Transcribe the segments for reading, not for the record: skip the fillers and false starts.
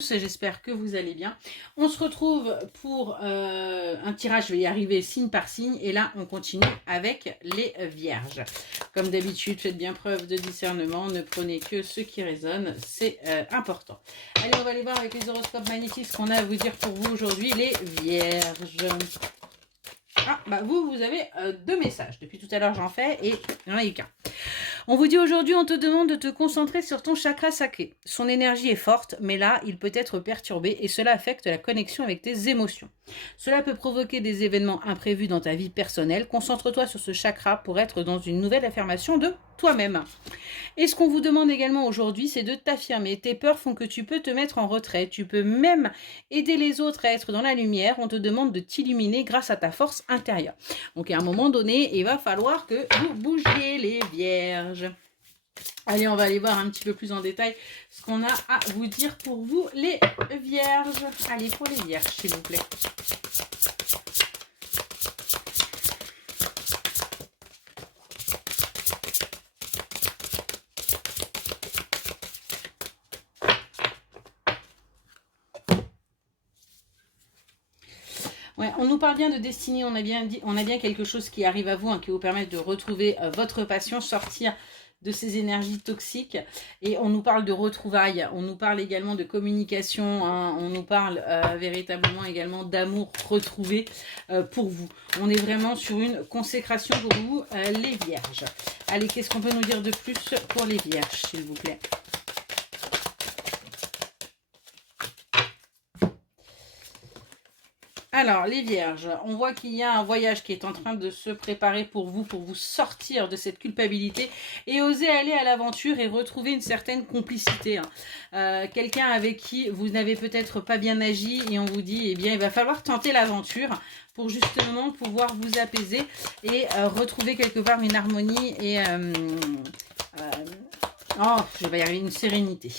J'espère que vous allez bien. On se retrouve pour un tirage, je vais y arriver signe par signe, et là on continue avec les vierges. Comme d'habitude, faites bien preuve de discernement, ne prenez que ce qui résonne, c'est important. Allez, on va aller voir avec les horoscopes magnétiques ce qu'on a à vous dire pour vous aujourd'hui, les vierges. Ah, bah vous avez deux messages. Depuis tout à l'heure j'en fais et il n'y en a eu qu'un. On vous dit aujourd'hui, on te demande de te concentrer sur ton chakra sacré. Son énergie est forte, mais là, il peut être perturbé et cela affecte la connexion avec tes émotions. Cela peut provoquer des événements imprévus dans ta vie personnelle. Concentre-toi sur ce chakra pour être dans une nouvelle affirmation de toi-même. Et ce qu'on vous demande également aujourd'hui, c'est de t'affirmer. Tes peurs font que tu peux te mettre en retrait. Tu peux même aider les autres à être dans la lumière. On te demande de t'illuminer grâce à ta force intérieure. Donc à un moment donné, il va falloir que vous bougiez les vierges. Allez, on va aller voir un petit peu plus en détail ce qu'on a à vous dire pour vous, les vierges. Allez, pour les vierges, s'il vous plaît. Ouais, on nous parle bien de destinée, on a bien quelque chose qui arrive à vous, qui vous permet de retrouver votre passion, sortir de ces énergies toxiques, et on nous parle de retrouvailles, on nous parle également de communication, on nous parle véritablement également d'amour retrouvé pour vous. On est vraiment sur une consécration pour vous, les vierges. Allez, qu'est-ce qu'on peut nous dire de plus pour les vierges, s'il vous plaît? Alors, les vierges, on voit qu'il y a un voyage qui est en train de se préparer pour vous sortir de cette culpabilité et oser aller à l'aventure et retrouver une certaine complicité. Quelqu'un avec qui vous n'avez peut-être pas bien agi et on vous dit, eh bien, il va falloir tenter l'aventure pour justement pouvoir vous apaiser et retrouver quelque part une harmonie et je vais y arriver, une sérénité.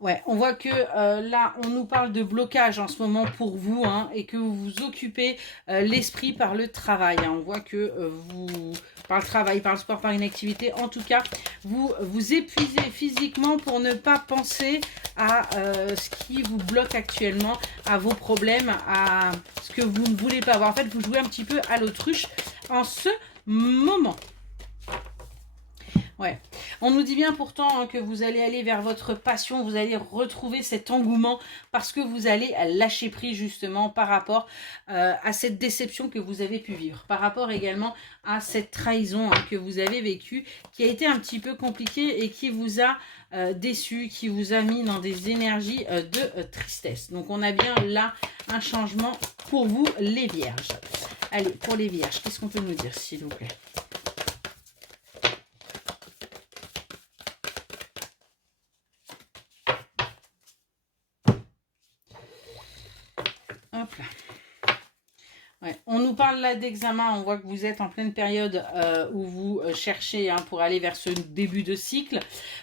Ouais, on voit que là, on nous parle de blocage en ce moment pour vous, et que vous vous occupez l'esprit par le travail. On voit que vous, par le travail, par le sport, par une activité, en tout cas, vous vous épuisez physiquement pour ne pas penser à ce qui vous bloque actuellement, à vos problèmes, à ce que vous ne voulez pas avoir. En fait, vous jouez un petit peu à l'autruche en ce moment. Ouais. On nous dit bien pourtant que vous allez aller vers votre passion, vous allez retrouver cet engouement parce que vous allez lâcher prise justement par rapport à cette déception que vous avez pu vivre, par rapport également à cette trahison que vous avez vécue, qui a été un petit peu compliquée et qui vous a déçu, qui vous a mis dans des énergies de tristesse. Donc on a bien là un changement pour vous, les vierges. Allez, pour les vierges, qu'est-ce qu'on peut nous dire, s'il vous plaît? Hop là. Ouais. On nous parle là d'examen, on voit que vous êtes en pleine période où vous cherchez pour aller vers ce début de cycle,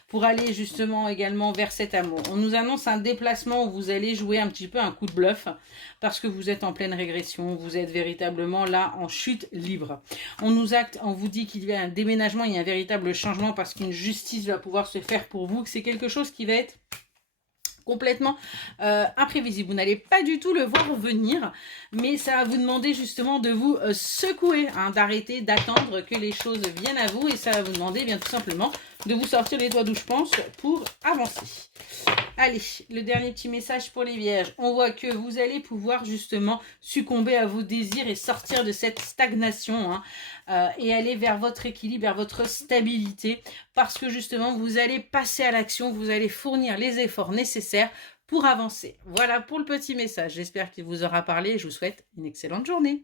pour aller justement également vers cet amour. On nous annonce un déplacement où vous allez jouer un petit peu un coup de bluff parce que vous êtes en pleine régression, vous êtes véritablement là en chute libre. On vous dit qu'il y a un déménagement, il y a un véritable changement parce qu'une justice va pouvoir se faire pour vous, que c'est quelque chose qui va être complètement imprévisible. Vous n'allez pas du tout le voir venir, mais ça va vous demander justement de vous secouer, d'arrêter d'attendre que les choses viennent à vous, et ça va vous demander bien tout simplement de vous sortir les doigts d'où je pense pour avancer. Allez, le dernier petit message pour les vierges. On voit que vous allez pouvoir justement succomber à vos désirs et sortir de cette stagnation et aller vers votre équilibre, vers votre stabilité, parce que justement vous allez passer à l'action, vous allez fournir les efforts nécessaires pour avancer. Voilà pour le petit message. J'espère qu'il vous aura parlé et je vous souhaite une excellente journée.